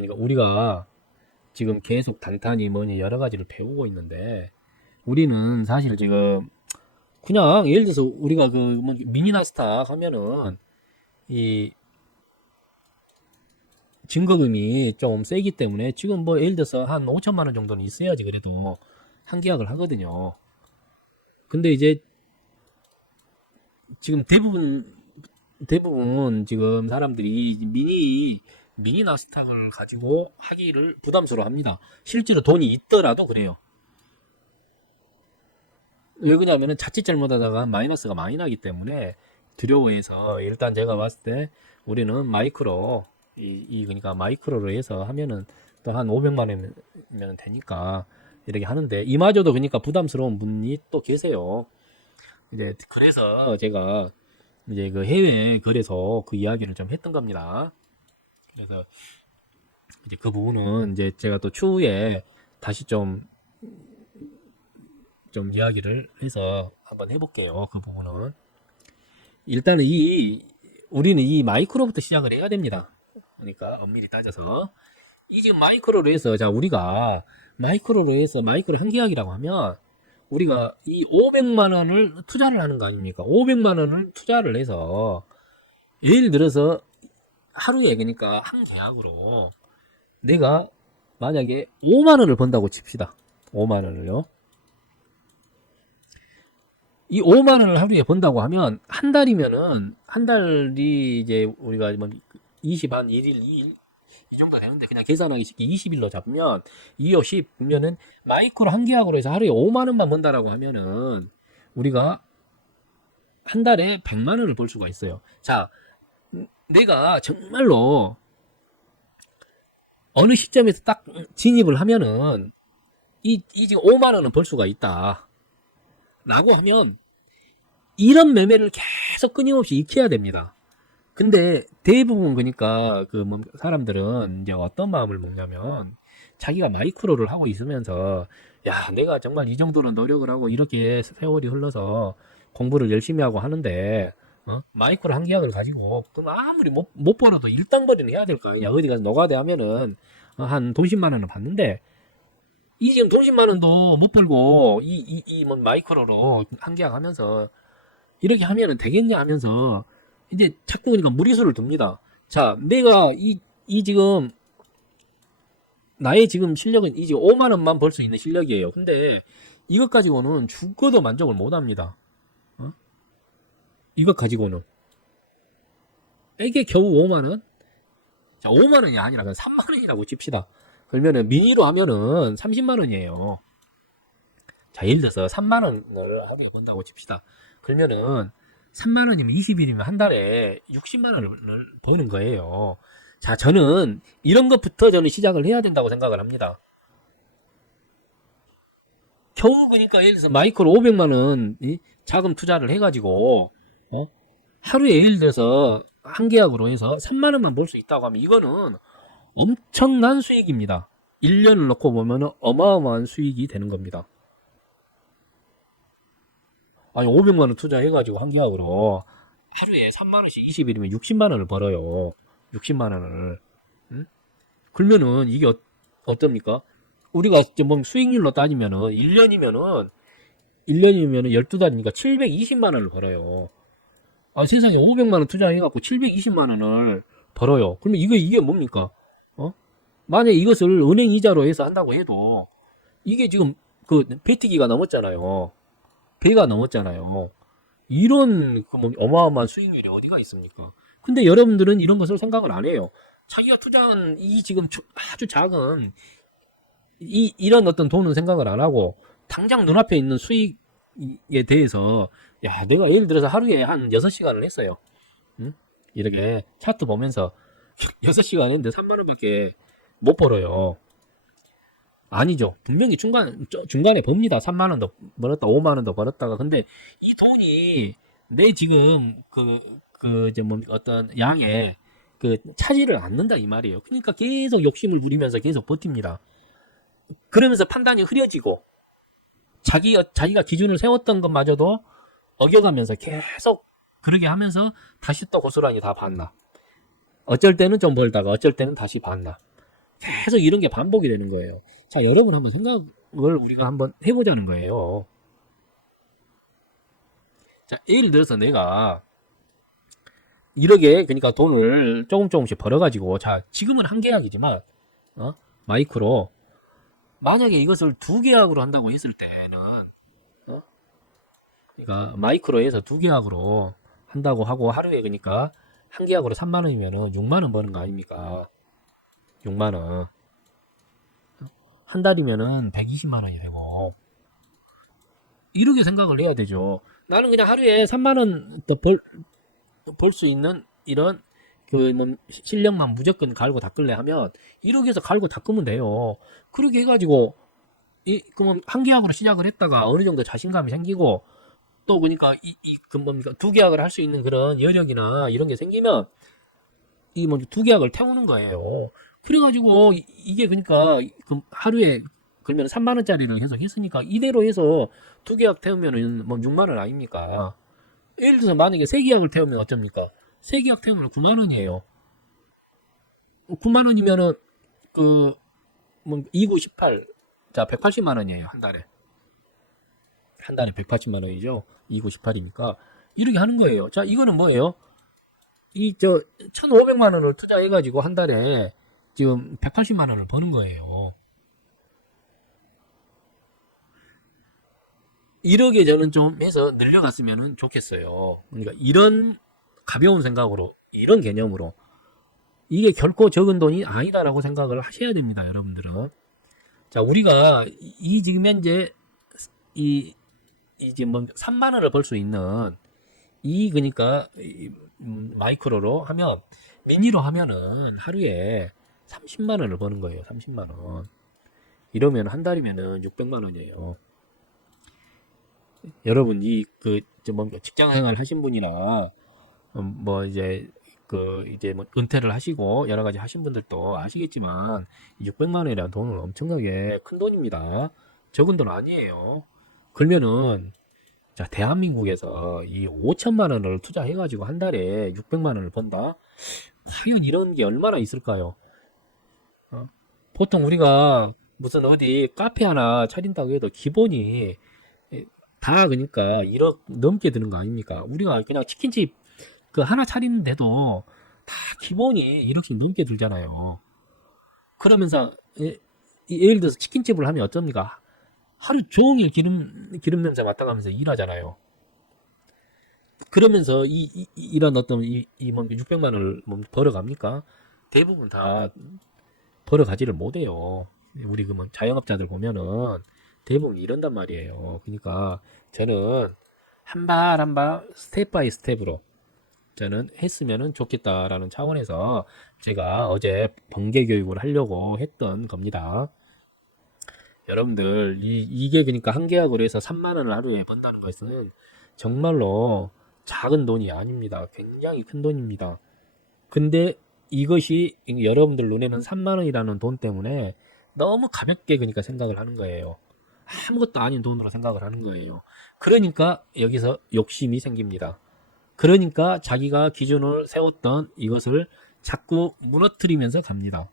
그러니까 우리가 지금 계속 단탄히 뭐니 여러 가지를 배우고 있는데 우리는 사실 지금 그냥 예를 들어서 우리가 그뭐 미니나 스탁 하면은 이 증거금이 좀 세기 때문에 지금 뭐 예를 들어서 한 5천만 원 정도는 있어야지 그래도 한 계약을 하거든요. 근데 이제 지금 대부분 지금 사람들이 미니나 스탁을 가지고 하기를 부담스러워 합니다. 실제로 돈이 있더라도 그래요. 왜 그러냐면은 자칫 잘못하다가 마이너스가 많이 나기 때문에 두려워해서 일단 제가 봤을 때 우리는 마이크로 그러니까 마이크로로 해서 하면은 또 한 500만 원이면 되니까 이렇게 하는데 이마저도 그러니까 부담스러운 분이 또 계세요. 이제 그래서 제가 이제 그 해외 거래소 그 이야기를 좀 했던 겁니다. 그래서 이제 그 부분은 이제 제가 또 추후에 다시 좀 이야기를 해서 한번 해볼게요. 그 부분은. 일단은 우리는 이 마이크로부터 시작을 해야 됩니다. 그러니까 엄밀히 따져서. 이 지금 마이크로로 해서, 자, 우리가 마이크로로 해서 마이크로 한 계약이라고 하면, 우리가 이 500만 원을 투자를 하는 거 아닙니까? 500만 원을 투자를 해서, 예를 들어서 하루에 그러니까 한 계약으로 내가 만약에 5만 원을 번다고 칩시다. 5만 원을요. 이 5만 원을 하루에 번다고 하면 한 달이면은 한 달이 이제 우리가 뭐 20 한 1일 2일 이 정도 되는데 그냥 계산하기 쉽게 20일로 잡으면 2, 5, 10 보면은 마이크로 한 계약으로 해서 하루에 5만 원만 번다라고 하면은 우리가 한 달에 100만 원을 벌 수가 있어요. 자, 내가 정말로 어느 시점에서 딱 진입을 하면은 이 지금 5만 원은 벌 수가 있다. 라고 하면 이런 매매를 계속 끊임없이 익혀야 됩니다. 근데 대부분 그러니까 그 뭐 사람들은 이제 어떤 마음을 먹냐면 자기가 마이크로를 하고 있으면서 야 내가 정말 이 정도는 노력을 하고 이렇게 세월이 흘러서 공부를 열심히 하고 하는데 마이크로 한 계약을 가지고 그럼 아무리 못 벌어도 일당벌이는 해야 될 거 아니야. 어디 가서 노가대 하면은 한 돈 10만 원은 받는데 이 지금 돈 10만 원도 못 벌고 뭐 마이크로로 한 계약 하면서 이렇게 하면은 되겠냐 하면서 이제 자꾸 그러니까 무리수를 둡니다. 자, 내가 지금 나의 지금 실력은 이 지금 5만 원만 벌 수 있는 실력이에요. 근데 이것 가지고는 죽어도 만족을 못 합니다. 이것 가지고는 이게 겨우 5만 원? 자, 5만 원이 아니라 그냥 3만 원이라고 칩시다. 그러면은 미니로 하면은 30만 원이에요. 자, 예를 들어서 3만 원을 하루에 번다고 칩시다. 그러면은 3만 원이면 20일이면 한 달에 60만 원을 버는 거예요. 자, 저는 이런 것부터 저는 시작을 해야 된다고 생각을 합니다. 겨우 그러니까 예를 들어서 마이크로 500만 원 자금 투자를 해가지고 하루에 예를 들어서 한 계약으로 해서 3만 원만 벌 수 있다고 하면 이거는 엄청난 수익입니다. 1년을 놓고 보면 어마어마한 수익이 되는 겁니다. 아니 500만 원 투자해가지고 한 계약으로 하루에 3만 원씩 20일이면 60만 원을 벌어요. 60만 원을. 응? 그러면은 이게 어떻습니까? 우리가 뭐 수익률로 따지면은 1년이면은 12달이니까 720만 원을 벌어요. 아, 세상에 500만 원 투자해갖고 720만 원을 벌어요. 그러면 이게 뭡니까? 만약에 이것을 은행 이자로 해서 한다고 해도 이게 지금 그 배티기가 넘었잖아요. 배가 넘었잖아요. 이런 뭐 어마어마한 수익률이 어디가 있습니까? 근데 여러분들은 이런 것을 생각을 안 해요. 자기가 투자한 이 지금 아주 작은 이런 어떤 돈은 생각을 안 하고 당장 눈앞에 있는 수익에 대해서 야 내가 예를 들어서 하루에 한 6시간을 했어요. 응? 이렇게 차트 보면서 6시간 했는데 3만 원밖에 못 벌어요. 아니죠. 분명히 중간에 봅니다. 3만 원도 벌었다, 5만 원도 벌었다가. 근데 이 돈이 내 지금 이제 뭐 어떤 양에 차지를 않는다 이 말이에요. 그러니까 계속 욕심을 부리면서 계속 버팁니다. 그러면서 판단이 흐려지고 자기가 기준을 세웠던 것마저도 어겨가면서 계속 그러게 하면서 다시 또 고스란히 다 봤나. 어쩔 때는 좀 벌다가 어쩔 때는 다시 봤나. 계속 이런 게 반복이 되는 거예요. 자, 여러분 한번 생각을 우리가 한번 해보자는 거예요. 자, 예를 들어서 내가 1억에 그러니까 돈을 조금씩 벌어가지고, 자, 지금은 한 계약이지만, 마이크로, 만약에 이것을 2계약으로 한다고 했을 때는, 그러니까 마이크로 해서 2계약으로 한다고 하고, 하루에 그러니까 한 계약으로 3만 원이면은 6만 원 버는 거 아닙니까? 6만 원. 한 달이면은 120만 원이 되고, 이렇게 생각을 해야 되죠. 나는 그냥 하루에 3만 원 더 벌 수 있는 이런 뭐 실력만 무조건 갈고 닦을래 하면 이렇게 해서 갈고 닦으면 돼요. 그렇게 해가지고 그러면 한 계약으로 시작을 했다가 어느 정도 자신감이 생기고 또 그러니까 그 뭡니까 2계약을 할 수 있는 그런 여력이나 이런 게 생기면 이 먼저 2계약을 태우는 거예요. 그래가지고 이게 그러니까 그 하루에 그러면 3만 원짜리를 계속 했으니까 이대로 해서 2계약 태우면은 뭐 6만 원 아닙니까? 예를 들어서 만약에 3계약을 태우면 어쩝니까? 3계약 태우면 9만 원이에요. 9만 원이면은 그 뭐 29, 18, 자 180만 원이에요 한 달에. 한 달에 180만 원이죠. 29, 18이니까 이렇게 하는 거예요. 자 이거는 뭐예요? 이 저 1,500만 원을 투자해가지고 한 달에 지금 180만 원을 버는 거예요. 1억에 저는 좀 해서 늘려갔으면 좋겠어요. 그러니까 이런 가벼운 생각으로, 이런 개념으로 이게 결코 적은 돈이 아니다라고 생각을 하셔야 됩니다, 여러분들은. 자, 우리가 지금 현재 이제 뭐 3만 원을 벌 수 있는 그러니까 마이크로로 하면 미니로 하면은 하루에 30만 원을 버는 거예요. 30만 원. 이러면 한 달이면은 600만 원이에요. 여러분 뭐 직장 생활 하신 분이나 뭐 이제 이제 뭐 은퇴를 하시고 여러 가지 하신 분들도 아시겠지만 600만 원이라는 돈은 엄청나게 큰 돈입니다. 적은 돈 아니에요. 그러면은 자 대한민국에서 이 5천만 원을 투자해가지고 한 달에 600만 원을 번다. 과연 이런 게 얼마나 있을까요? 보통 우리가 무슨 어디 카페 하나 차린다고 해도 기본이 다 그러니까 1억 넘게 드는 거 아닙니까? 우리가 그냥 치킨집 그 하나 차리는데도 다 기본이 1억씩 넘게 들잖아요. 그러면서 예를 들어서 치킨집을 하면 어쩝니까? 하루 종일 기름 냄새 맡아가면서 일하잖아요. 그러면서 이런 어떤 뭐 600만 원을 뭐 벌어갑니까? 대부분 다 벌어가지를 못해요. 우리 그 뭐 자영업자들 보면은 대부분 이런단 말이에요. 그러니까 저는 한 발 한 발 스텝 바이 스텝으로 저는 했으면 좋겠다라는 차원에서 제가 어제 번개 교육을 하려고 했던 겁니다. 여러분들 이게 그러니까 한 계약으로 해서 3만 원을 하루에 번다는 것은 정말로 작은 돈이 아닙니다. 굉장히 큰 돈입니다. 근데 이것이 여러분들 눈에는 3만 원이라는 돈 때문에 너무 가볍게 그러니까 생각을 하는 거예요. 아무것도 아닌 돈으로 생각을 하는 거예요. 그러니까 여기서 욕심이 생깁니다. 그러니까 자기가 기준을 세웠던 이것을 자꾸 무너뜨리면서 갑니다.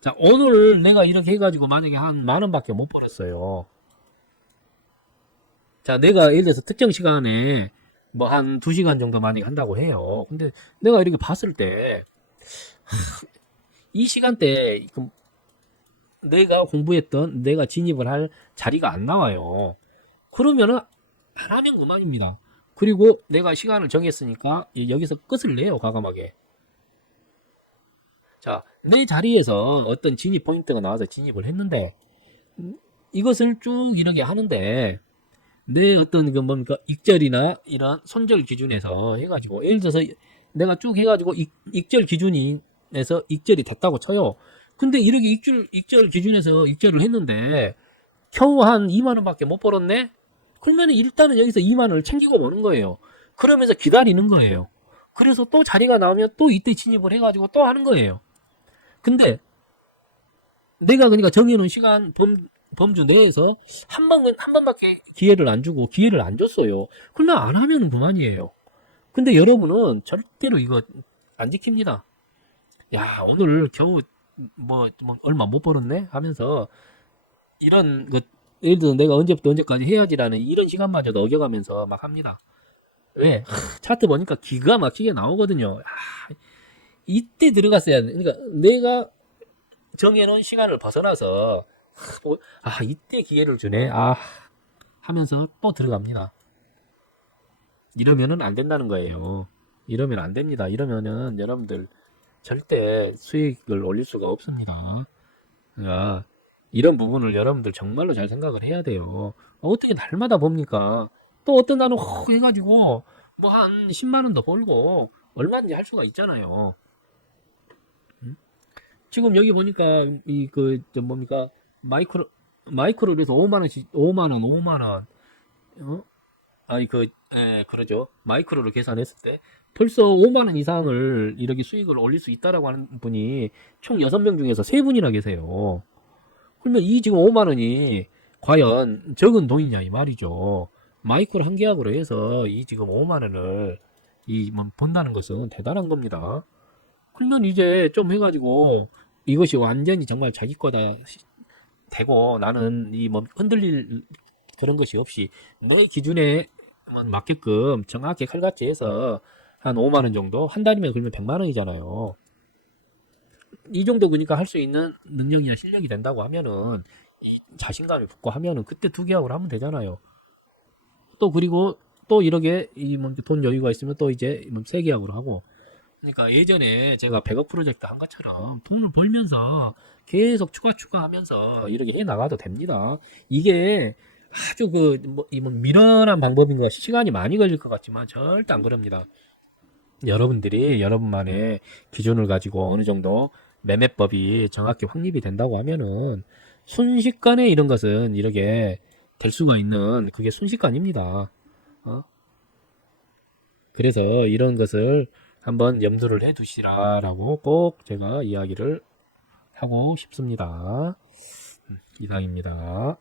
자, 오늘 내가 이렇게 해가지고 만약에 한 만 원밖에 못 벌었어요. 자, 내가 예를 들어서 특정 시간에 뭐 한 2시간 정도 만약에 한다고 해요. 근데 내가 이렇게 봤을 때 이 시간대 내가 공부했던 내가 진입을 할 자리가 안 나와요. 그러면은 안 하면 그만입니다. 그리고 내가 시간을 정했으니까 여기서 끝을 내요, 과감하게. 자, 내 자리에서 어떤 진입 포인트가 나와서 진입을 했는데 이것을 쭉 이렇게 하는데 내 어떤 그 뭡니까 익절이나 이런 손절 기준에서 해가지고 예를 들어서 내가 쭉 해가지고 익절 기준에서 익절이 됐다고 쳐요. 근데 이렇게 익절 기준에서 익절을 했는데 겨우 한 2만 원밖에 못 벌었네? 그러면 일단은 여기서 2만 원을 챙기고 오는 거예요. 그러면서 기다리는 거예요. 그래서 또 자리가 나오면 또 이때 진입을 해가지고 또 하는 거예요. 근데 내가 그러니까 정해놓은 시간 범주 내에서 한 번밖에 기회를 안 주고 기회를 안 줬어요. 그러면 안 하면 그만이에요. 근데 여러분은 절대로 이거 안 지킵니다. 야, 오늘 겨우 뭐 얼마 못 벌었네 하면서 이런 것 예를 들어 내가 언제부터 언제까지 해야지라는 이런 시간마저도 어겨가면서 막 합니다. 왜? 차트 보니까 기가 막히게 나오거든요. 이때 들어갔어야 돼. 그러니까 내가 정해놓은 시간을 벗어나서 이때 기회를 주네. 하면서 또 들어갑니다. 이러면은 안 된다는 거예요. 이러면 안 됩니다. 이러면은 여러분들 절대 수익을 올릴 수가 없습니다. 그러니까 이런 부분을 여러분들 정말로 잘 생각을 해야 돼요. 어떻게 날마다 봅니까? 또 어떤 날은 헉 해가지고 뭐 한 10만 원도 벌고 얼마든지 할 수가 있잖아요. 음? 지금 여기 보니까 이 그 저 뭡니까 마이크로를 해서 5만 원씩 5만 원, 5만 원. 어? 그러죠. 마이크로를 계산했을 때 벌써 5만 원 이상을 이렇게 수익을 올릴 수 있다라고 하는 분이 총 6명 중에서 3분이나 계세요. 그러면 이 지금 5만 원이 과연 적은 돈이냐 이 말이죠. 마이크로 한 계약으로 해서 이 지금 5만 원을 본다는 것은 대단한 겁니다. 그러면 이제 좀 해가지고 이것이 완전히 정말 자기 거다 되고 나는 흔들릴 그런 것이 없이 내 기준에 맞게끔 정확히 칼같이 해서 한 5만 원 정도 한 달이면 그러면 100만 원이잖아요. 이 정도 그러니까 할 수 있는 능력이나 실력이 된다고 하면은 자신감이 붙고 하면은 그때 두 계약을 하면 되잖아요. 또 그리고 또 이렇게 돈 여유가 있으면 또 이제 세 계약으로 하고. 그러니까 예전에 제가 100억 프로젝트 한 것처럼 돈을 벌면서 계속 추가하면서 이렇게 해 나가도 됩니다. 이게 아주 미련한 방법인 것 같이 시간이 많이 걸릴 것 같지만 절대 안 그럽니다. 여러분들이 여러분만의 기준을 가지고 어느 정도 매매법이 정확히 확립이 된다고 하면은 순식간에 이런 것은 이렇게 될 수가 있는 그게 순식간입니다. 어? 그래서 이런 것을 한번 염두를 해 두시라라고 꼭 제가 이야기를 하고 싶습니다. 이상입니다.